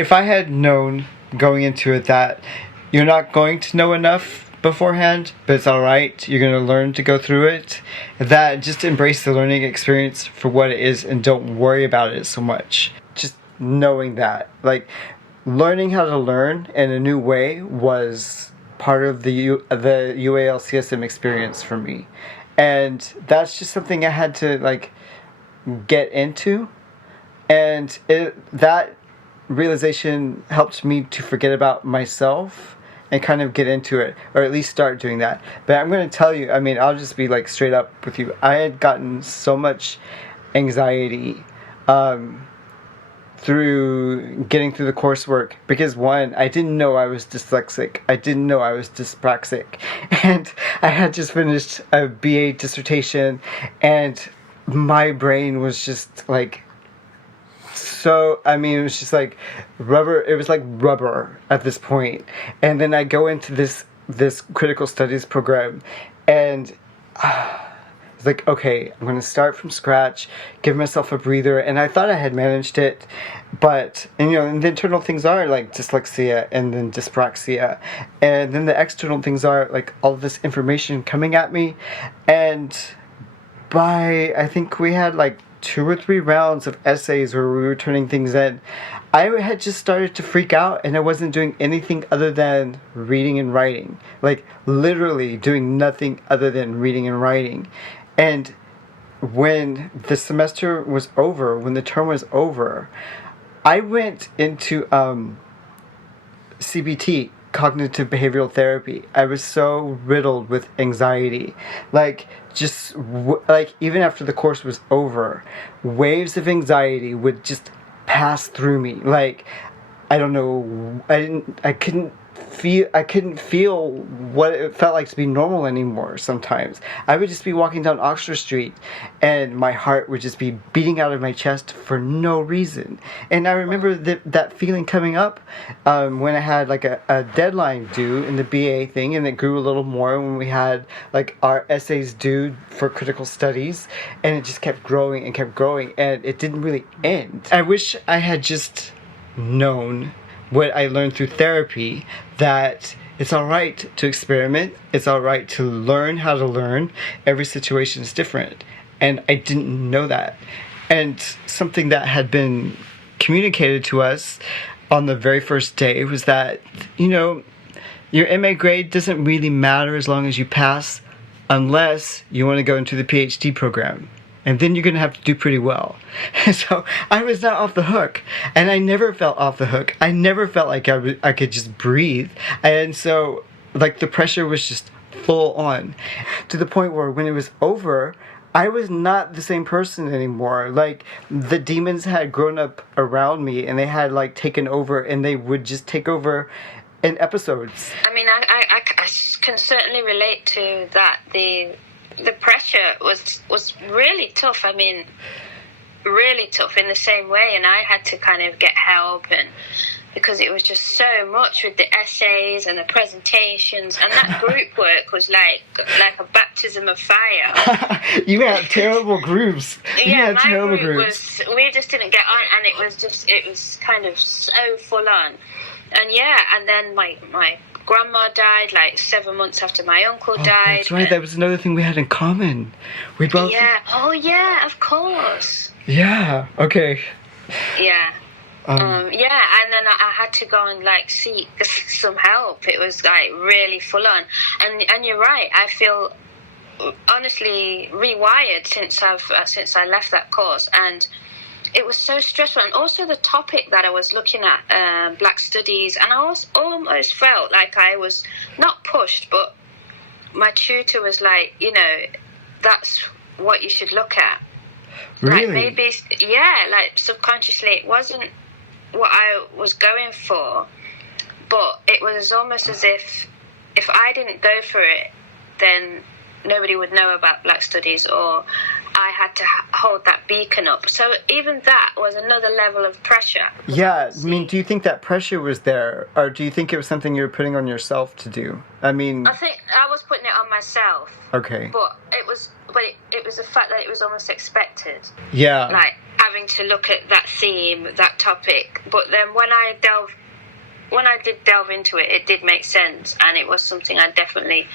if I had known going into it that you're not going to know enough beforehand, but it's alright, you're going to learn to go through it, that just embrace the learning experience for what it is and don't worry about it so much. Just knowing that. Like, learning how to learn in a new way was part of the UAL CSM experience for me. And that's just something I had to, like, get into. And that realization helped me to forget about myself and kind of get into it, or at least start doing that. But I'm going to tell you, I mean, I'll just be like straight up with you. I had gotten so much anxiety through getting through the coursework because, one, I didn't know I was dyslexic. I didn't know I was dyspraxic. And I had just finished a BA dissertation, and my brain was just like, so, I mean, it was just like rubber. It was like rubber at this point. And then I go into this critical studies program, and it's like, okay, I'm going to start from scratch, give myself a breather. And I thought I had managed it, but, and, you know, and the internal things are like dyslexia and then dyspraxia. And then the external things are like all of this information coming at me. And I think we had like 2 or 3 rounds of essays where we were turning things in, I had just started to freak out, and I wasn't doing anything other than reading and writing. Like, literally doing nothing other than reading and writing. And when the semester was over, when the term was over, I went into CBT, cognitive behavioral therapy. I was so riddled with anxiety. Like, just like even after the course was over, waves of anxiety would just pass through me. Like, I don't know, I couldn't feel what it felt like to be normal anymore sometimes. I would just be walking down Oxford Street and my heart would just be beating out of my chest for no reason. And I remember that feeling coming up when I had like a deadline due in the BA thing, and it grew a little more when we had like our essays due for critical studies, and it just kept growing and it didn't really end. I wish I had just known what I learned through therapy, that it's alright to experiment, it's alright to learn how to learn, every situation is different. And I didn't know that. And something that had been communicated to us on the very first day was that, you know, your MA grade doesn't really matter as long as you pass, unless you want to go into the PhD program. And then you're going to have to do pretty well. So I was not off the hook. And I never felt off the hook. I never felt like I could just breathe. And so, like, the pressure was just full on. To the point where when it was over, I was not the same person anymore. Like, the demons had grown up around me, and they had, like, taken over, and they would just take over in episodes. I mean, I can certainly relate to that. The pressure was really tough. I mean, really tough in the same way, and I had to kind of get help, and because it was just so much with the essays and the presentations, and that group work was like a baptism of fire. You had terrible groups. Yeah, my group was, we just didn't get on, and it was kind of so full on. And yeah, and then my grandma died like 7 months after my uncle died. That's right. That was another thing we had in common. We both. Yeah. Oh yeah. Of course. Yeah. Okay. Yeah. Yeah, and then I had to go and like seek some help. It was like really full on, and you're right. I feel honestly rewired since I left that course, and it was so stressful. And also the topic that I was looking at, Black Studies, and I almost felt like I was not pushed, but my tutor was like, you know, that's what you should look at. Really? Like maybe, yeah, like subconsciously it wasn't what I was going for, but it was almost as if I didn't go for it, then nobody would know about Black Studies, or I had to hold that beacon up. So even that was another level of pressure. Yeah, I mean, do you think that pressure was there, or do you think it was something you were putting on yourself to do? I mean, I think I was putting it on myself. Okay. But it was the fact that it was almost expected. Yeah. Like, I having to look at that theme, that topic. But then when I did delve into it, it did make sense, and it was something I definitely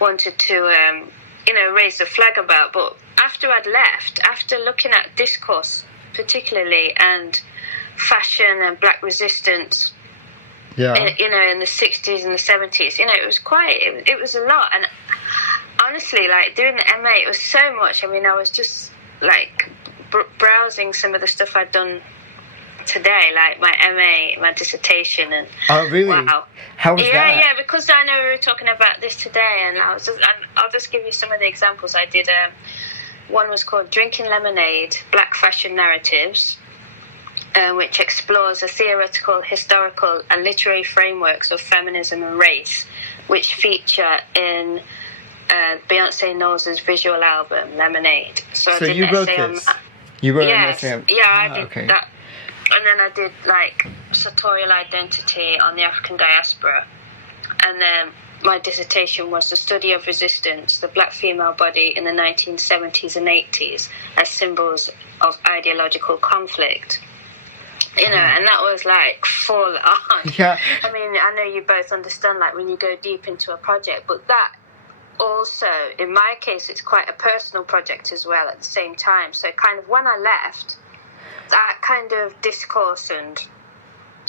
wanted to, raise the flag about. But after I'd left, after looking at discourse particularly, and fashion and black resistance, in the 60s and the 70s, it was a lot. And honestly, like, doing the MA, it was so much. I mean, I was just like browsing some of the stuff I'd done today, like my MA, my dissertation, and oh, really? Wow, how was that? Yeah, because I know we were talking about this today, and I'll just give you some of the examples I did. One was called Drinking Lemonade: Black Fashion Narratives, which explores the theoretical, historical, and literary frameworks of feminism and race, which feature in Beyonce Knowles' visual album Lemonade. So I did you an wrote essay this? on that. You wrote Yes, an essay? I did okay. that. And then I did like sartorial identity on the African diaspora. And then my dissertation was the study of resistance, the black female body in the 1970s and 80s as symbols of ideological conflict. And that was like full on. Yeah. I mean, I know you both understand, like, when you go deep into a project, but that also, in my case, it's quite a personal project as well at the same time. So kind of when I left, that kind of discourse and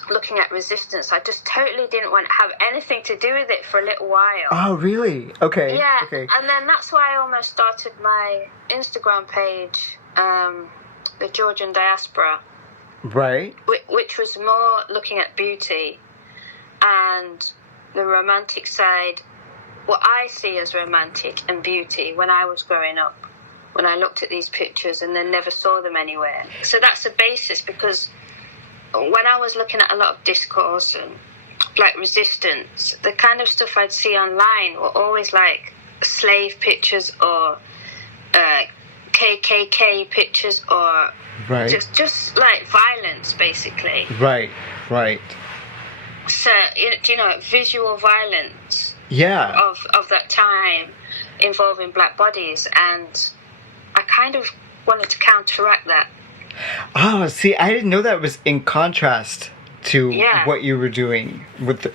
looking at resistance, I just totally didn't want to have anything to do with it for a little while. Oh, really? Okay. Yeah, okay. And then that's why I almost started my Instagram page, the Georgian Diaspora. Right. Which was more looking at beauty and the romantic side, what I see as romantic and beauty when I was growing up, when I looked at these pictures and then never saw them anywhere. So that's the basis, because when I was looking at a lot of discourse and black resistance, the kind of stuff I'd see online were always like slave pictures or KKK pictures or just like violence, basically. Right. So, visual violence. Yeah. Of that time involving black bodies, and I kind of wanted to counteract that. Oh, see, I didn't know that was in contrast to what you were doing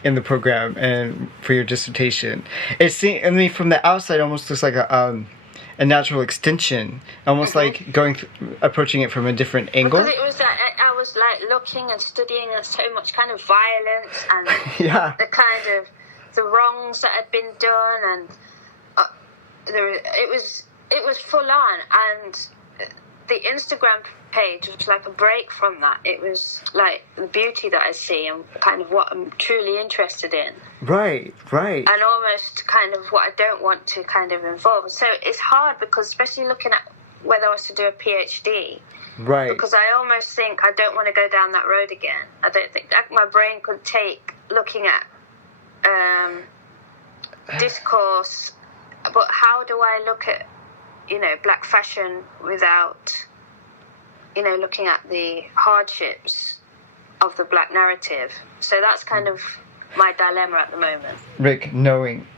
in the program and for your dissertation. It seemed, I mean, from the outside, it almost looks like a natural extension, almost like approaching it from a different angle. Because it was that I was like looking and studying so much kind of violence and the kind of the wrongs that had been done, and it was full on. And the Instagram page was like a break from that. It was like the beauty that I see and kind of what I'm truly interested in. Right. And almost kind of what I don't want to kind of involve. So it's hard, because especially looking at whether I was to do a PhD. Right. Because I almost think I don't want to go down that road again. I don't think that my brain could take looking at discourse, but how do I look at, black fashion without, looking at the hardships of the black narrative? So that's kind of my dilemma at the moment. Rick,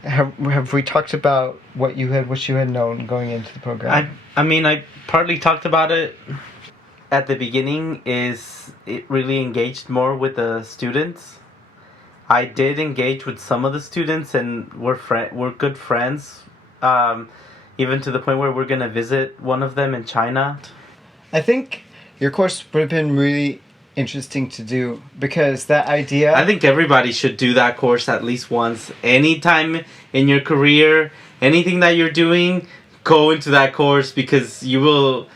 have we talked about what you had known going into the program? I mean, I partly talked about it at the beginning. Is it really engaged more with the students? I did engage with some of the students, and we're good friends, even to the point where we're gonna visit one of them in China. I think your course would have been really interesting to do, because that idea... I think everybody should do that course at least once. Anytime in your career, anything that you're doing, go into that course, because you will...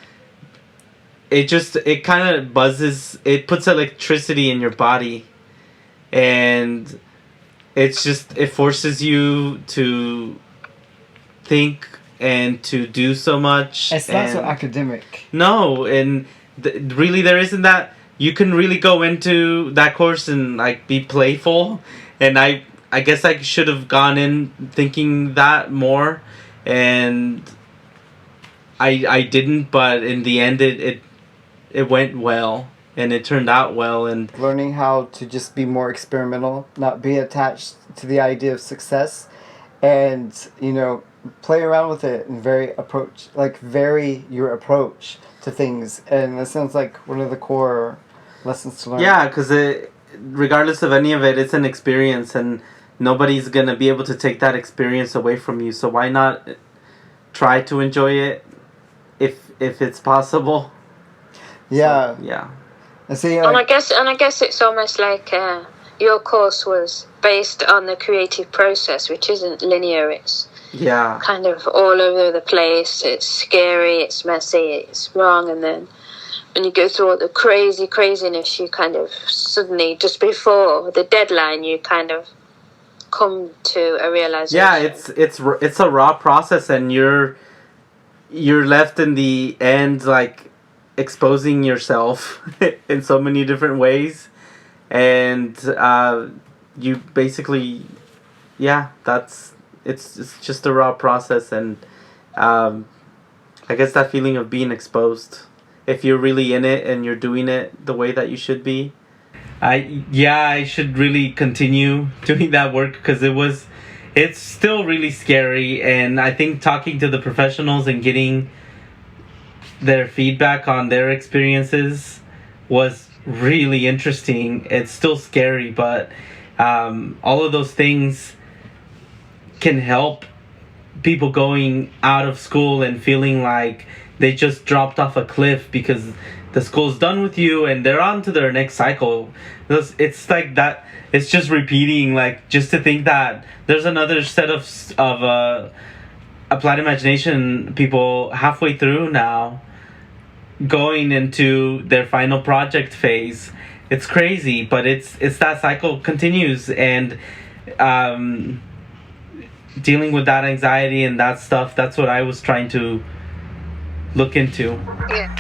It kind of buzzes, it puts electricity in your body, and it forces you to think and to do so much. It's not so academic. No, and really there isn't that. You can really go into that course and like be playful, and I guess I should have gone in thinking that more, and I didn't, but in the end it went well, and it turned out well. And learning how to just be more experimental, not be attached to the idea of success, and play around with it and vary your approach to things, and that sounds like one of the core lessons to learn. Yeah, because regardless of any of it, it's an experience, and nobody's gonna be able to take that experience away from you. So why not try to enjoy it if it's possible? Yeah. So, yeah. I see. And I guess it's almost like your course was based on the creative process, which isn't linear. It's kind of all over the place. It's scary, it's messy, it's wrong, and then when you go through all the craziness, you kind of suddenly, just before the deadline, you kind of come to a realization. Yeah, it's a raw process, and you're left in the end like exposing yourself in so many different ways, and you basically, it's just a raw process, and I guess that feeling of being exposed, if you're really in it and you're doing it the way that you should be. I should really continue doing that work, because it's still really scary, and I think talking to the professionals and getting their feedback on their experiences was really interesting. It's still scary, but all of those things can help people going out of school and feeling like they just dropped off a cliff because the school's done with you and they're on to their next cycle. It's like that. It's just repeating, like, just to think that there's another set of Applied Imagination people halfway through now, going into their final project phase. It's crazy, but it's that cycle continues, and dealing with that anxiety and that stuff, that's what I was trying to look into. Yeah.